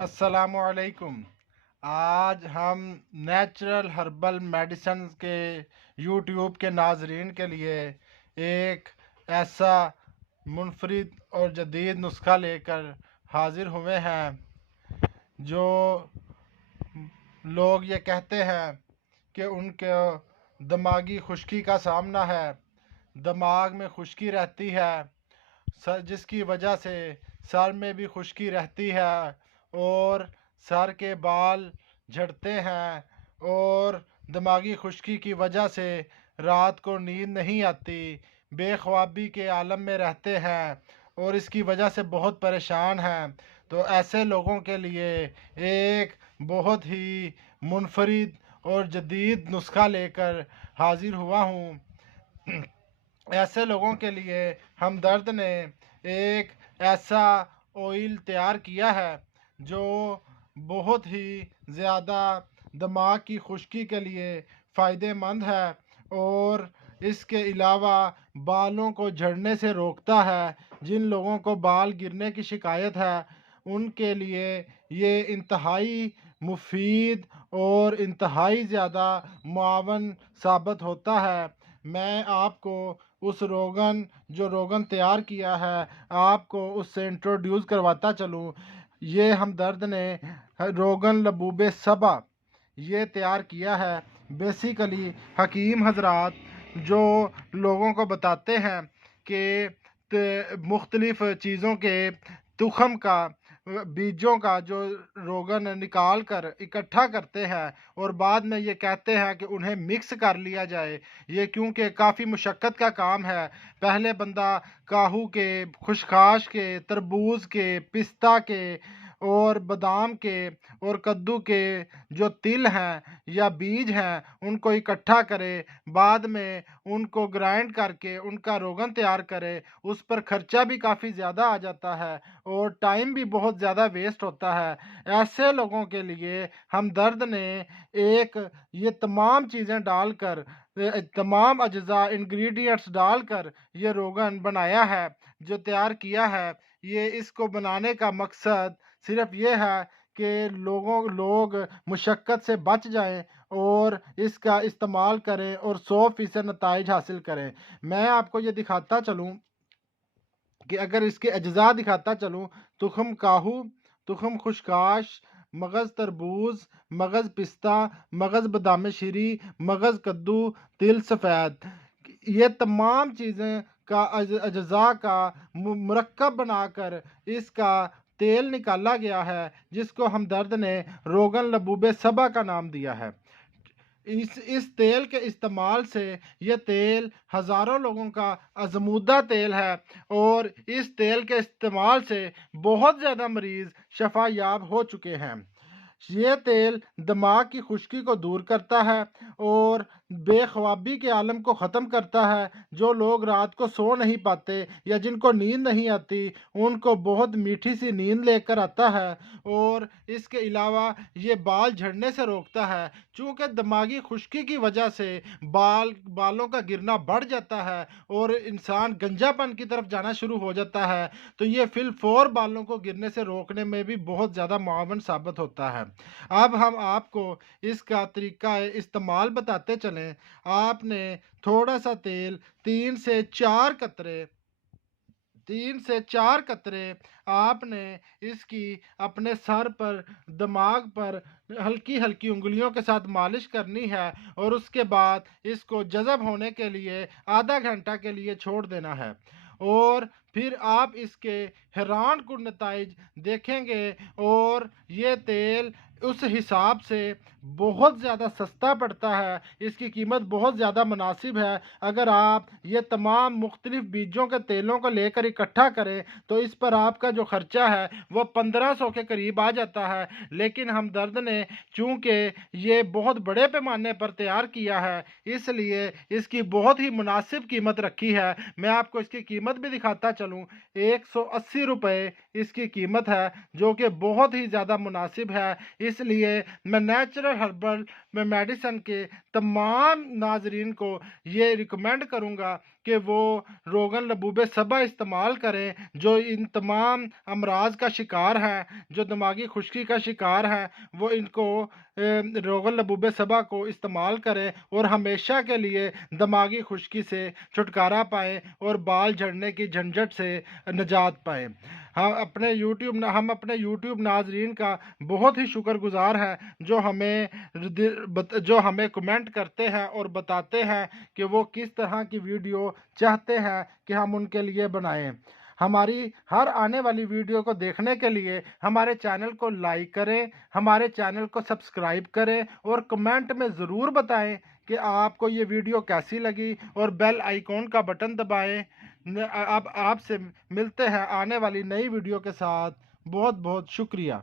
السلام علیکم۔ آج ہم نیچرل ہربل میڈیسنز کے یوٹیوب کے ناظرین کے لیے ایک ایسا منفرد اور جدید نسخہ لے کر حاضر ہوئے ہیں جو لوگ یہ کہتے ہیں کہ ان کے دماغی خشکی کا سامنا ہے، دماغ میں خشکی رہتی ہے، جس کی وجہ سے سر میں بھی خشکی رہتی ہے اور سر کے بال جھڑتے ہیں اور دماغی خشکی کی وجہ سے رات کو نیند نہیں آتی، بے خوابی کے عالم میں رہتے ہیں اور اس کی وجہ سے بہت پریشان ہیں۔ تو ایسے لوگوں کے لیے ایک بہت ہی منفرد اور جدید نسخہ لے کر حاضر ہوا ہوں۔ ایسے لوگوں کے لیے ہمدرد نے ایک ایسا آئل تیار کیا ہے جو بہت ہی زیادہ دماغ کی خشکی کے لیے فائدہ مند ہے اور اس کے علاوہ بالوں کو جھڑنے سے روکتا ہے۔ جن لوگوں کو بال گرنے کی شکایت ہے ان کے لیے یہ انتہائی مفید اور انتہائی زیادہ معاون ثابت ہوتا ہے۔ میں آپ کو اس روگن تیار کیا ہے آپ کو اس سے انٹروڈیوس کرواتا چلوں۔ یہ ہمدرد نے روگن لبوب سبا یہ تیار کیا ہے۔ بیسیکلی حکیم حضرات جو لوگوں کو بتاتے ہیں کہ مختلف چیزوں کے تخم کا بیجوں کا جو روگن نکال کر اکٹھا کرتے ہیں اور بعد میں یہ کہتے ہیں کہ انہیں مکس کر لیا جائے، یہ کیونکہ کافی مشقت کا کام ہے۔ پہلے بندہ کاہو کے، خشخاش کے، تربوز کے، پستہ کے اور بادام کے اور کدو کے جو تل ہیں یا بیج ہیں ان کو اکٹھا کرے، بعد میں ان کو گرائنڈ کر کے ان کا روغن تیار کرے۔ اس پر خرچہ بھی کافی زیادہ آ جاتا ہے اور ٹائم بھی بہت زیادہ ویسٹ ہوتا ہے۔ ایسے لوگوں کے لیے ہمدرد نے ایک یہ تمام چیزیں ڈال کر، تمام اجزاء انگریڈینٹس ڈال کر یہ روغن بنایا ہے، جو تیار کیا ہے۔ یہ اس کو بنانے کا مقصد صرف یہ ہے کہ لوگ مشقت سے بچ جائیں اور اس کا استعمال کریں اور 100% نتائج حاصل کریں۔ میں آپ کو یہ دکھاتا چلوں کہ اگر اس کے اجزاء دکھاتا چلوں، تخم کاہو، تخم خشخاش، مغز تربوز، مغز پستہ، مغز بادام شیری، مغز کدو، تل سفید، یہ تمام چیزیں کا اجزاء کا مرکب بنا کر اس کا تیل نکالا گیا ہے، جس کو ہمدرد نے روغن لبوب سبا کا نام دیا ہے۔ اس تیل کے استعمال سے یہ تیل ہزاروں لوگوں کا آزمودہ تیل ہے اور اس تیل کے استعمال سے بہت زیادہ مریض شفا یاب ہو چکے ہیں۔ یہ تیل دماغ کی خشکی کو دور کرتا ہے اور بے خوابی کے عالم کو ختم کرتا ہے۔ جو لوگ رات کو سو نہیں پاتے یا جن کو نیند نہیں آتی ان کو بہت میٹھی سی نیند لے کر آتا ہے اور اس کے علاوہ یہ بال جھڑنے سے روکتا ہے۔ چونکہ دماغی خشکی کی وجہ سے بالوں کا گرنا بڑھ جاتا ہے اور انسان گنجا پن کی طرف جانا شروع ہو جاتا ہے، تو یہ فی الفور بالوں کو گرنے سے روکنے میں بھی بہت زیادہ معاون ثابت ہوتا ہے۔ اب ہم آپ کو اس کا طریقہ استعمال بتاتے چلیں۔ آپ نے تھوڑا سا تیل 3 سے 4 قطرے آپ نے اس کی اپنے سر پر، دماغ پر ہلکی ہلکی انگلیوں کے ساتھ مالش کرنی ہے اور اس کے بعد اس کو جذب ہونے کے لیے آدھا گھنٹہ کے لیے چھوڑ دینا ہے اور پھر آپ اس کے حیران کن نتائج دیکھیں گے۔ اور یہ تیل اس حساب سے بہت زیادہ سستا پڑتا ہے، اس کی قیمت بہت زیادہ مناسب ہے۔ اگر آپ یہ تمام مختلف بیجوں کے تیلوں کو لے کر اکٹھا کریں تو اس پر آپ کا جو خرچہ ہے وہ 1500 کے قریب آ جاتا ہے، لیکن ہمدرد نے چونکہ یہ بہت بڑے پیمانے پر تیار کیا ہے اس لیے اس کی بہت ہی مناسب قیمت رکھی ہے۔ میں آپ کو اس کی قیمت بھی دکھاتا چلوں۔ 180 روپے اس کی قیمت ہے، جو کہ بہت ہی زیادہ مناسب ہے۔ اس لیے میں نیچرل ہربل میڈیسن کے تمام ناظرین کو یہ ریکمینڈ کروں گا کہ وہ روغن لبوب سبا استعمال کریں، جو ان تمام امراض کا شکار ہے، جو دماغی خشکی کا شکار ہے، وہ ان کو روغن لبوب سبا کو استعمال کریں اور ہمیشہ کے لیے دماغی خشکی سے چھٹکارا پائیں اور بال جھڑنے کی جھنجھٹ سے نجات پائیں۔ ہم اپنے یوٹیوب ناظرین کا بہت ہی شکر گزار ہیں جو ہمیں کمنٹ کرتے ہیں اور بتاتے ہیں کہ وہ کس طرح کی ویڈیو چاہتے ہیں کہ ہم ان کے لیے بنائیں۔ ہماری ہر آنے والی ویڈیو کو دیکھنے کے لیے ہمارے چینل کو لائک کریں، ہمارے چینل کو سبسکرائب کریں اور کمنٹ میں ضرور بتائیں کہ آپ کو یہ ویڈیو کیسی لگی اور بیل آئیکن کا بٹن دبائیں۔ اب آپ سے ملتے ہیں آنے والی نئی ویڈیو کے ساتھ۔ بہت بہت شکریہ۔